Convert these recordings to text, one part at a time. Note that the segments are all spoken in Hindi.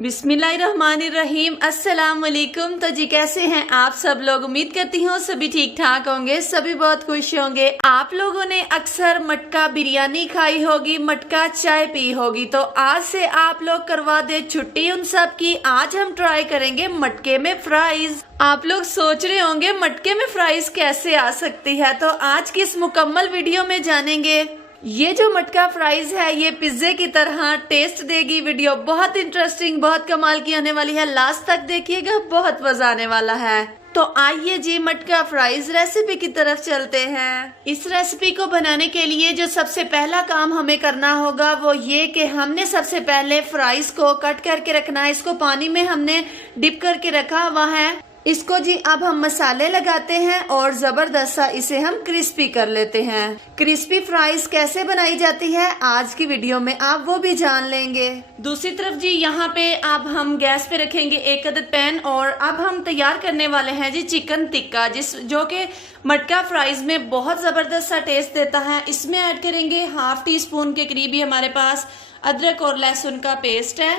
बिस्मिल्लाहिर्रहमानिर्रहीम। अस्सलाम वालेकुम। तो जी कैसे हैं आप सब लोग? उम्मीद करती हूँ सभी ठीक ठाक होंगे, सभी बहुत खुश होंगे। आप लोगों ने अक्सर मटका बिरयानी खाई होगी, मटका चाय पी होगी, तो आज से आप लोग करवा दे छुट्टी उन सब की। आज हम ट्राई करेंगे मटके में फ्राइज। आप लोग सोच रहे होंगे मटके में फ्राइज कैसे आ सकती है, तो आज की इस मुकम्मल वीडियो में जानेंगे। ये जो मटका फ्राइज है ये पिज्जे की तरह टेस्ट देगी। वीडियो बहुत इंटरेस्टिंग, बहुत कमाल की होने वाली है। लास्ट तक देखिएगा, बहुत मजा आने वाला है। तो आइए जी मटका फ्राइज रेसिपी की तरफ चलते हैं। इस रेसिपी को बनाने के लिए जो सबसे पहला काम हमें करना होगा वो ये कि हमने सबसे पहले फ्राइज को कट करके रखना है। इसको पानी में हमने डिप करके रखा हुआ है। इसको जी अब हम मसाले लगाते हैं और जबरदस्त सा इसे हम क्रिस्पी कर लेते हैं। क्रिस्पी फ्राइज कैसे बनाई जाती है आज की वीडियो में आप वो भी जान लेंगे। दूसरी तरफ जी यहाँ पे अब हम गैस पे रखेंगे एक अदद पैन और अब हम तैयार करने वाले हैं जी चिकन टिक्का, जो कि मटका फ्राइज में बहुत जबरदस्त सा टेस्ट देता है। इसमें ऐड करेंगे हाफ टी स्पून के करीब ही हमारे पास अदरक और लहसुन का पेस्ट है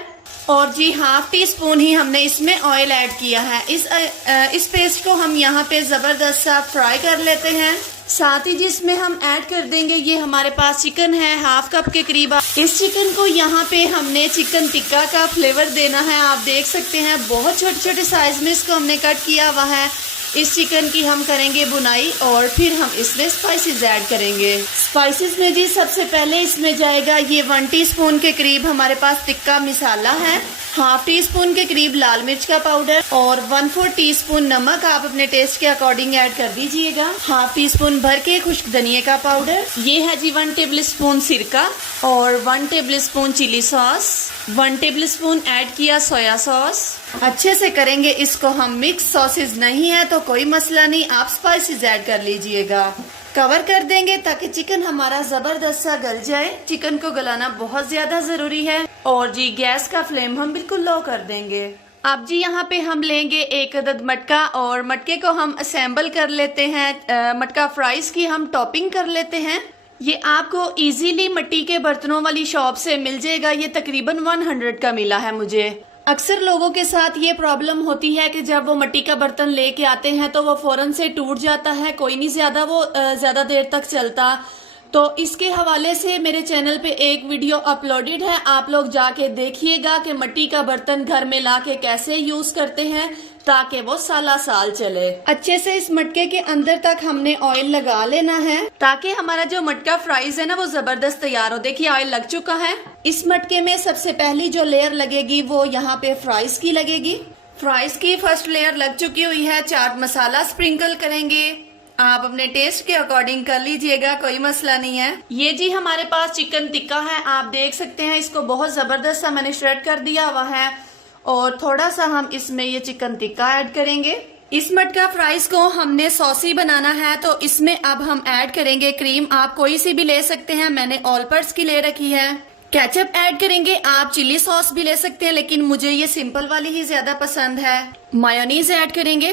और जी हाफ टी स्पून ही हमने इसमें ऑयल ऐड किया है। इस पेस्ट को हम यहाँ पे जबरदस्त सा फ्राई कर लेते हैं। साथ ही जिसमें हम ऐड कर देंगे ये हमारे पास चिकन है हाफ कप के करीब। इस चिकन को यहाँ पे हमने चिकन टिक्का का फ्लेवर देना है। आप देख सकते हैं बहुत छोटे छोटे साइज में इसको हमने कट किया हुआ है। इस चिकन की हम करेंगे बुनाई और फिर हम इसमें स्पाइसेस ऐड करेंगे। स्पाइसेस में जी सबसे पहले इसमें जाएगा ये 1 टीस्पून के करीब हमारे पास टिक्का मसाला है, हाफ टी स्पून के करीब लाल मिर्च का पाउडर और 1/4 टीस्पून नमक आप अपने टेस्ट के अकॉर्डिंग ऐड कर दीजिएगा। हाफ टी स्पून भर के खुश्क धनिया का पाउडर। ये है जी 1 टेबल स्पून सिरका और 1 table spoon chili sauce, 1 table spoon add किया सोया सॉस। अच्छे से करेंगे इसको हम मिक्स। सॉसेज नहीं है तो कोई मसला नहीं, आप स्पाइसेस ऐड कर लीजिएगा। कवर कर देंगे ताकि चिकन हमारा जबरदस्त सा गल जाए। चिकन को गलाना बहुत ज्यादा जरूरी है और जी गैस का फ्लेम हम बिल्कुल लो कर देंगे। अब जी यहाँ पे हम लेंगे एक अदद मटका और मटके को हम असेंबल कर लेते हैं। मटका फ्राइज की हम टॉपिंग कर लेते हैं। ये आपको इजीली मिट्टी के बर्तनों वाली शॉप से मिल जाएगा। ये तकरीबन 100 का मिला है मुझे। अक्सर लोगों के साथ ये प्रॉब्लम होती है कि जब वो मिट्टी का बर्तन लेके आते हैं तो वो फौरन से टूट जाता है, कोई नहीं ज्यादा देर तक चलता। तो इसके हवाले से मेरे चैनल पे एक वीडियो अपलोडेड है, आप लोग जाके देखिएगा कि मिट्टी का बर्तन घर में लाके कैसे यूज करते हैं ताकि वो साल चले। अच्छे से इस मटके के अंदर तक हमने ऑयल लगा लेना है ताकि हमारा जो मटका फ्राइज है ना वो जबरदस्त तैयार हो। देखिए ऑयल लग चुका है। इस मटके में सबसे पहली जो लेयर लगेगी वो यहाँ पे फ्राइज की लगेगी। फ्राइज की फर्स्ट लेयर लग चुकी हुई है। चाट मसाला स्प्रिंकल करेंगे, आप अपने टेस्ट के अकॉर्डिंग कर लीजिएगा, कोई मसला नहीं है। ये जी हमारे पास चिकन टिक्का है, आप देख सकते हैं इसको बहुत जबरदस्त सा मैंने श्रेड कर दिया हुआ है और थोड़ा सा हम इसमें ये चिकन टिक्का ऐड करेंगे। इस मटका फ्राइज को हमने सॉसी बनाना है तो इसमें अब हम ऐड करेंगे क्रीम। आप कोई सी भी ले सकते हैं, मैंने ऑल पर्ट्स की ले रखी है। केचप ऐड करेंगे, आप चिली सॉस भी ले सकते हैं लेकिन मुझे ये सिंपल वाली ही ज्यादा पसंद है। मायोनीज ऐड करेंगे,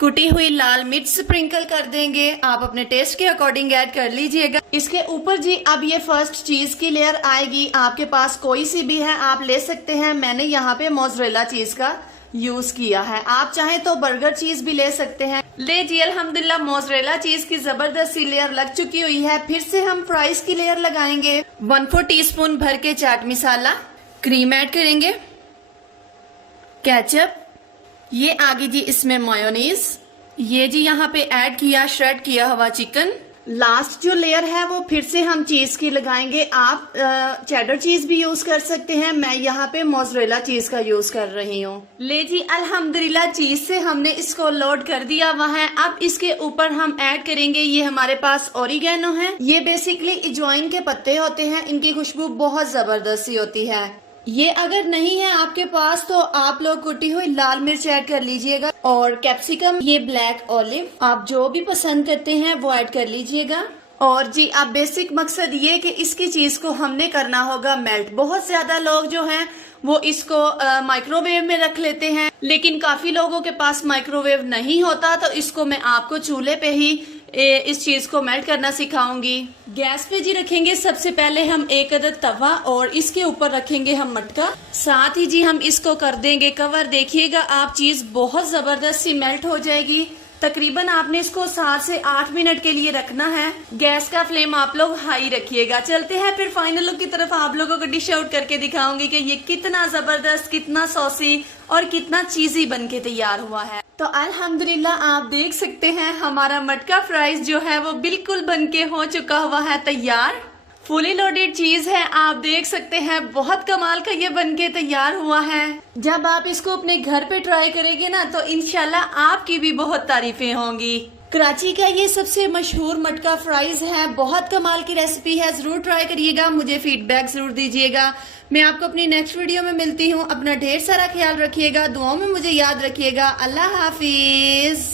कुटी हुई लाल मिर्च स्प्रिंकल कर देंगे, आप अपने टेस्ट के अकॉर्डिंग ऐड कर लीजिएगा। इसके ऊपर जी अब ये फर्स्ट चीज की लेयर आएगी। आपके पास कोई सी भी है आप ले सकते हैं, मैंने यहाँ पे मोज़रेला चीज का यूज किया है। आप चाहें तो बर्गर चीज भी ले सकते हैं। ले जी अल्हम्दुलिल्लाह मोज़रेला चीज की जबरदस्त सी लेयर लग चुकी हुई है। फिर से हम फ्राइज की लेयर लगाएंगे। 1/4 टीस्पून भर के चाट मसाला, क्रीम ऐड करेंगे, केचप, ये आगे जी इसमें मायोनीज, ये जी यहाँ पे ऐड किया श्रेड किया हुआ चिकन। लास्ट जो लेयर है वो फिर से हम चीज की लगाएंगे। आप चेडर चीज भी यूज कर सकते हैं, मैं यहाँ पे मोज़रेला चीज का यूज कर रही हूँ। ले जी अल्हम्दुलिल्लाह चीज से हमने इसको लोड कर दिया हुआ है। अब इसके ऊपर हम ऐड करेंगे ये हमारे पास ओरिगेनो है। ये बेसिकली अजवाइन के पत्ते होते हैं, इनकी खुशबू बहुत जबरदस्त सी होती है। ये अगर नहीं है आपके पास तो आप लोग कुटी हुई लाल मिर्च ऐड कर लीजिएगा और कैप्सिकम, ये ब्लैक ऑलिव, आप जो भी पसंद करते हैं वो ऐड कर लीजिएगा। और जी अब बेसिक मकसद ये कि इसकी चीज को हमने करना होगा मेल्ट। बहुत ज्यादा लोग जो हैं वो इसको माइक्रोवेव में रख लेते हैं लेकिन काफी लोगों के पास माइक्रोवेव नहीं होता, तो इसको मैं आपको चूल्हे पे ही इस चीज को मेल्ट करना सिखाऊंगी। गैस पे जी रखेंगे सबसे पहले हम एक अदद तवा और इसके ऊपर रखेंगे हम मटका। साथ ही जी हम इसको कर देंगे कवर। देखिएगा आप, चीज बहुत जबरदस्त सी मेल्ट हो जाएगी। तकरीबन आपने इसको 7 से 8 मिनट के लिए रखना है। गैस का फ्लेम आप लोग हाई रखिएगा। चलते हैं फिर फाइनल लुक की तरफ। आप लोगों को डिश आउट करके दिखाऊंगी कि ये कितना जबरदस्त, कितना सॉसी और कितना चीजी बन के तैयार हुआ है। तो अल्हम्दुलिल्लाह आप देख सकते हैं हमारा मटका फ्राइज जो है वो बिल्कुल बन के हो चुका हुआ है तैयार। फुली लोडेड चीज है, आप देख सकते हैं बहुत कमाल का ये बनके तैयार हुआ है। जब आप इसको अपने घर पे ट्राई करेंगे ना तो इंशाल्लाह आपकी भी बहुत तारीफें होंगी। कराची का ये सबसे मशहूर मटका फ्राइज है, बहुत कमाल की रेसिपी है, जरूर ट्राई करिएगा। मुझे फीडबैक जरूर दीजिएगा। मैं आपको अपनी नेक्स्ट वीडियो में मिलती हूँ। अपना ढेर सारा ख्याल रखिएगा, दुआओं में मुझे याद रखिएगा। अल्लाह हाफिज।